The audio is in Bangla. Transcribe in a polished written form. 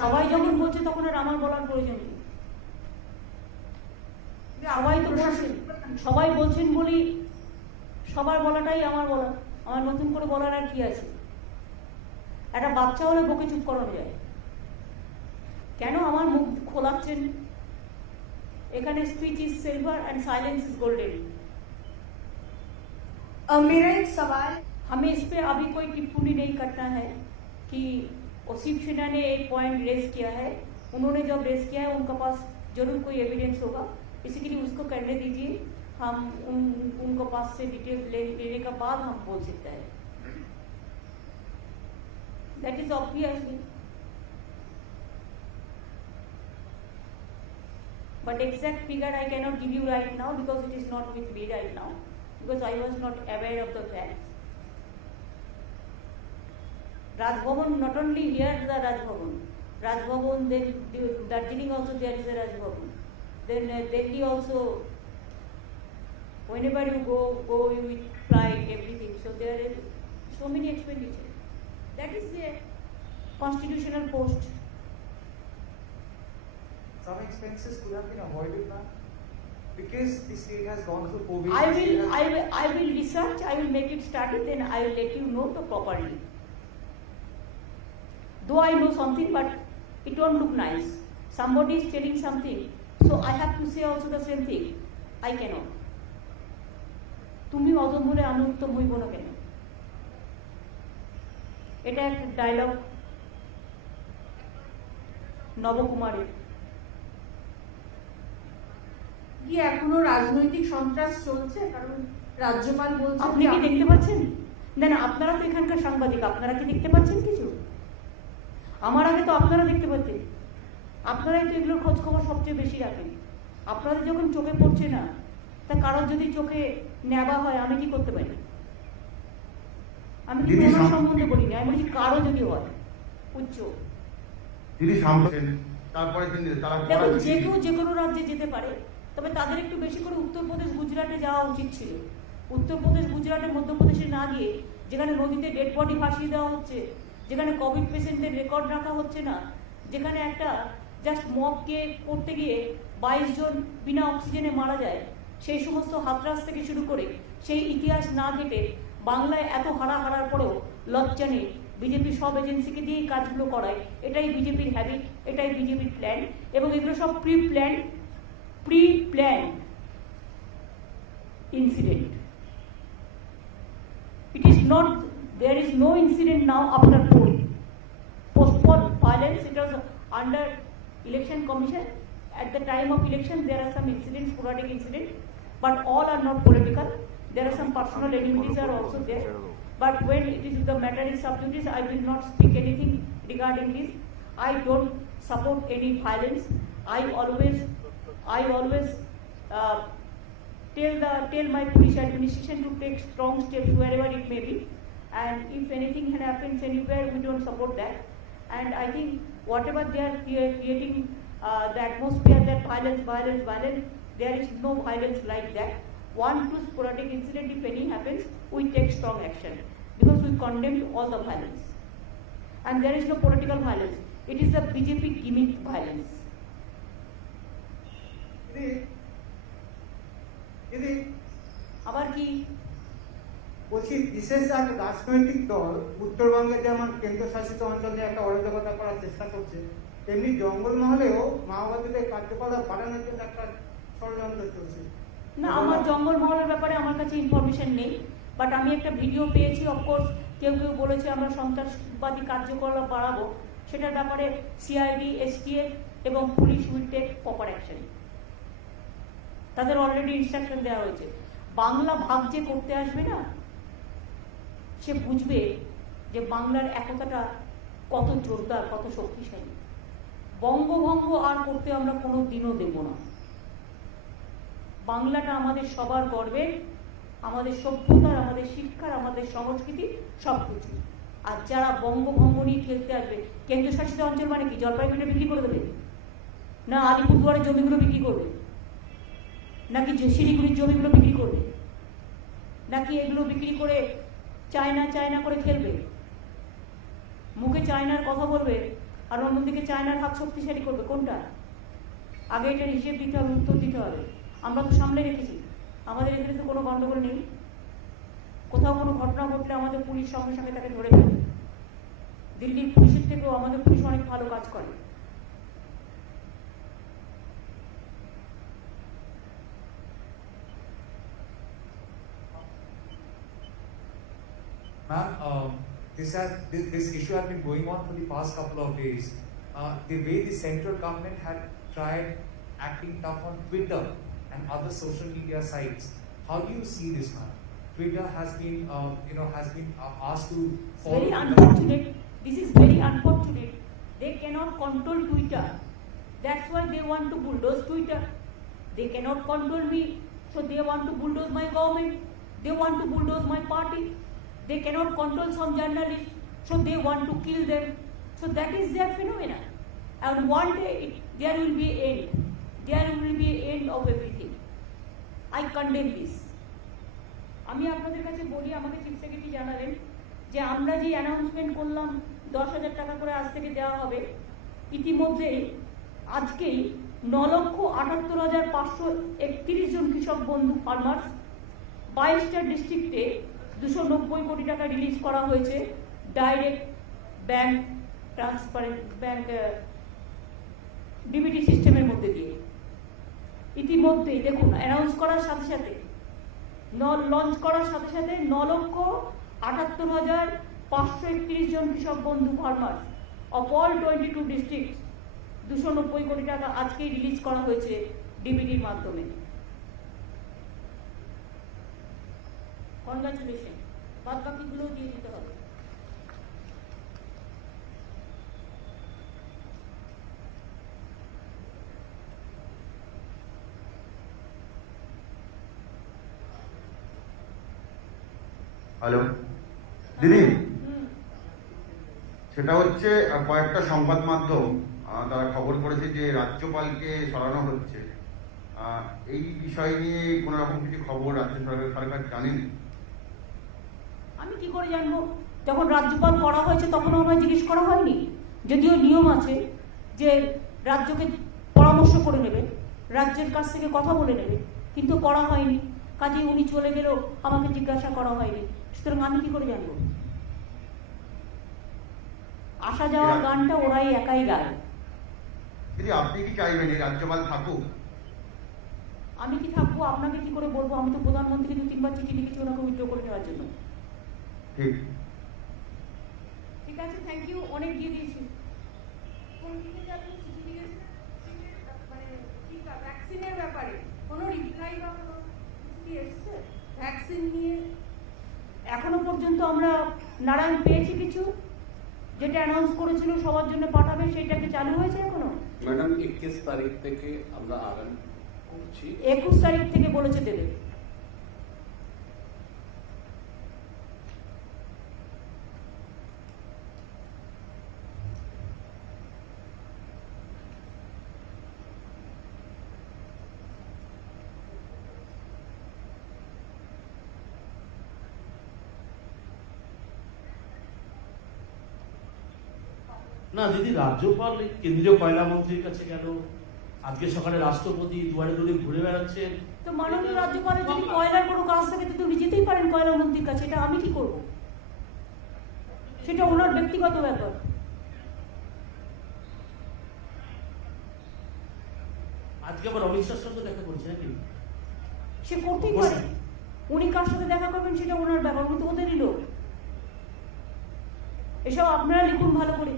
সবাই যখন বলছে তখন আর আমার বলার প্রয়োজন নেই। সবাই তো বলছেন, সবাই বলছেন বলি সবার বলাটাই আমার বলা, আমার নতুন করে বলার আর কি আছে? একটা বাচ্চা হলে বকে চুপ করানো যায়, কেন আমার মুখ খোলাচ্ছেন? এখানে speech is silver and silence is golden. मेरा एक सवाल, हमें इस पे अभी कोई टिप्पणी नहीं करना है कि शिव सेना ने एक पॉइंट रेज किया है, उन्होंने जब रेज किया है उनके पास जरूर कोई एविडेंस होगा, इसीलिए उसको करने दीजिए। हम उनको पास से डिटेल लेने के बाद हम बोल सकते हैं। That is obviously, but exact figure I cannot give you right now because it is not with me right now, because I was not aware of the facts. Raj Bhavan, not only here the Raj Bhavan, then Darjeeling also there is a Raj Bhavan. Then Delhi also, whenever you go you with flight, everything. So there is so many expenditure. That is a constitutional post. Some expenses could have been avoided now because the state has gone through COVID. I will research. I will make it started. Then I will let you know the properly. Though I know something, but it won't look nice. Somebody is telling something, so I have to say also the same thing. I cannot. তুমি অদম বলে আমি উত্তম হইব না কেন? এটা একটা ডায়লগ নবকুমারের। কি এখনো রাজনৈতিক সন্ত্রাস চলছে? কারণ রাজ্যপাল বলছেন, আপনি কি দেখতে পাচ্ছেন? না না, আপনারা তো এখানকার সাংবাদিক, আপনারা কি দেখতে পাচ্ছেন কিছু? আমার আগে তো আপনারা দেখতে পাচ্ছেন, আপনারাই তো এগুলোর খোঁজ খবর সবচেয়ে বেশি রাখেন। আপনাদের যখন চোখে পড়ছে না, তা কারোর যদি চোখে নেওয়া হয় আমি কি করতে পারি? আমি কি কোনো সম্বন্ধে বলিনি, আমি বলছি কারো যদি হয় উচ্চ, তারপরে দেখুন যে কেউ যে কোনো রাজ্যে যেতে পারে, তবে তাদের একটু বেশি করে উত্তরপ্রদেশ গুজরাটে যাওয়া উচিত ছিল। উত্তরপ্রদেশ গুজরাটে মধ্যপ্রদেশে না গিয়ে, যেখানে নদীতে ডেড বডি ভাসিয়ে দেওয়া হচ্ছে, যেখানে কোভিড পেশেন্টদের রেকর্ড রাখা হচ্ছে না, যেখানে একটা জাস্ট মবকে করতে গিয়ে 22 জন বিনা অক্সিজেনে মারা যায়, সেই সমস্ত হাতরাস থেকে শুরু করে সেই ইতিহাস না ঘেটে বাংলায় এত হারার পরেও লজ্জা নেই। বিজেপি সব এজেন্সিকে দিয়েই কাজগুলো করায়, এটাই বিজেপির হ্যাবিট, এটাই বিজেপির প্ল্যান, এবং এগুলো সব pre plan incident. It is not, there is no incident now after postponed violence. It was under election commission. At the time of election there are some incidents, sporadic incidents, but all are not political. There are some personal enmities are also there, but when it is the matter is sub judice, I will not speak anything regarding this. I don't support any violence. I always tell my police administration to take strong steps wherever it may be, and if anything happens anywhere, we don't support that. And I think whatever they are creating the atmosphere that violence, there is no violence like that. 1-2 sporadic incident, if any happens, we take strong action because we condemn all the violence, and there is no political violence. It is the BJP gimmick violence. আবার কি বলছি, বিশেষ এক রাজনৈতিক দল উত্তরবঙ্গে যেমন কেন্দ্রশাসিত অঞ্চলে একটা অরাজকতা করার চেষ্টা করছে, তেমনি জঙ্গলমহলেও মাওবাদীদের কার্যকলাপ বাড়ানোর জন্য একটা ষড়যন্ত্র চলছে। না, আমার জঙ্গলমহলের ব্যাপারে আমার কাছে ইনফরমেশন নেই, বাট আমি একটা ভিডিও পেয়েছি। অফকোর্স কেউ বলেছে আমরা সন্ত্রাসবাদী কার্যকলাপ বাড়াবো, সেটার ব্যাপারে সিআইডি, এসটিএফ এবং police will take proper action. তাদের অলরেডি ইনস্ট্রাকশন দেওয়া হয়েছে। বাংলা ভাগ যে করতে আসবে না, সে বুঝবে যে বাংলার একতাটা কত জোরদার, কত শক্তিশালী। বঙ্গভঙ্গ আর করতে আমরা কোনো দিনও দেব না। বাংলাটা আমাদের সবার গর্বের, আমাদের সভ্যতার, আমাদের শিক্ষার, আমাদের সংস্কৃতি, সব কিছু। আর যারা বঙ্গভঙ্গ নিয়ে খেলতে আসবে, কেন্দ্রশাসিত অঞ্চল মানে কি জলপাইগুড়িটা বিক্রি করে দেবে, না আলিপুরদুয়ারের জমিগুলো বিক্রি করবে, নাকি শিলিগুড়ির জমিগুলো বিক্রি করবে, নাকি এগুলো বিক্রি করে চায়না করে খেলবে, মুখে চায়নার কথা বলবে আর অন্যদিকে চায়নার হাত শক্তিশালী করবে কোনটা? আগে এটার হিসেব দিতে হবে, উত্তর দিতে হবে। আমরা তো সামলে রেখেছি, আমাদের এখানে তো কোনো গন্ডগোল নেই। কোথাও কোনো ঘটনা ঘটলে আমাদের পুলিশ সঙ্গে সঙ্গে তাকে ধরে ফেলে। দিল্লির পুলিশের থেকেও আমাদের পুলিশ অনেক ভালো কাজ করে। Ma'am, this issue has been going on for the past couple of days. The way the central government had tried acting tough on Twitter and other social media sites. How do you see this, ma'am? Twitter has been, asked to follow. Very unfortunate. This is very unfortunate. They cannot control Twitter. That's why they want to bulldoze Twitter. They cannot control me, so they want to bulldoze my government. They want to bulldoze my party. They cannot control some journalists, so they want to kill them. So that is their phenomena. And one day there will be end. There will be end of everything. I condemn this. আমি আপনাদের কাছে বলি, আমাকে চিফ সেক্রেটারি জানালেন যে আমরা যে অ্যানাউন্সমেন্ট করলাম 10,000 টাকা করে আজ থেকে দেওয়া হবে, ইতিমধ্যেই আজকেই 9,78,531 জন কৃষক বন্ধু ফার্মার্স 22টা ডিস্ট্রিক্টে 290 কোটি টাকা রিলিজ করা হয়েছে direct bank transparent bank DBT সিস্টেমের মধ্যে দিয়ে। ইতিমধ্যেই দেখুন অ্যানাউন্স করার সাথে সাথে লঞ্চ করার সাথে সাথে 9,78,531 জন কৃষক বন্ধু ফার্মার্স অফ অল 22 ডিস্ট্রিক্ট 290 কোটি টাকা আজকেই রিলিজ করা হয়েছে ডিবিটির মাধ্যমে। কনগ্রাচুলেশন। বাদ বাকিগুলো দিয়ে দিতে হবে। হ্যালো দিদি, সেটা হচ্ছে কয়েকটা সংবাদ মাধ্যম তারা খবর করেছে যে রাজ্যপালকে সরানো হচ্ছে। এই বিষয় নিয়ে কোন রকম কিছু খবর রাজ্য সরকার জানেন? আমি কি করে জানবো? যখন রাজ্যপাল করা হয়েছে তখন আমায় জিজ্ঞেস করা হয়নি। যদিও নিয়ম আছে যে রাজ্যকে পরামর্শ করে নেবে, রাজ্যের কাছ থেকে কথা বলে নেবে, কিন্তু করা হয়নি। কাজে উনি চলে গেলেও আমাকে জিজ্ঞাসা করা হয়নি, সুতরাং আমি কি করে জানবো? আসা যাওয়ার গানটা ওরাই একাই গায়। দিদি, আপনি কি চাইবেন এই রাজ্যপাল থাকুক? আমি কি থাকবো আপনাকে কি করে বলবো? আমি তো প্রধানমন্ত্রীকে 2-3 বার চিঠি লিখেছি ওনাকে উইথড্র করে নেওয়ার জন্য। ঠিক আছে, থ্যাংক ইউ। অনেক দিয়ে দিয়েছি। কোন দিকে যাবেন? চিঠি লিখেছেন মানে টিকা ভ্যাকসিনের ব্যাপারে কোনো রিপ্লাই বা কোনো চিঠি এসেছে ভ্যাকসিন নিয়ে? এখনো পর্যন্ত আমরা নারায়ণ পেয়েছি কিছু, যেটা অ্যানাউন্স করেছিল সবার জন্য পাঠাবে, সেটাকে চালু হয়েছে এখনো? ম্যাডাম 21 তারিখ থেকে আমরা আরম্ভ করছি। 21 তারিখ থেকে বলেছে দেবে। না দিদি, রাজ্যপাল কেন্দ্রীয় কয়লা মন্ত্রীর কাছে গেল, আজকে সকালে রাষ্ট্রপতি দুয়ারে দুয়ারে ঘুরে বেড়াচ্ছেন। তো মাননীয় রাজ্যপালের যদি কয়লার কোনো কাজ থাকে তো উনি যেতেই পারেন কয়লা মন্ত্রীর কাছে। এটা আমি কি করব? সেটা ওনার ব্যক্তিগত ব্যাপার। আজকে আবার অমিত শাহর সঙ্গে দেখা করছে নাকি? সে করতেই পারে। উনি কার সাথে দেখা করবেন সেটা ওনার ব্যাপার, উনি তো ওদেরই লোক। এসব আপনারা লিখুন ভালো করে।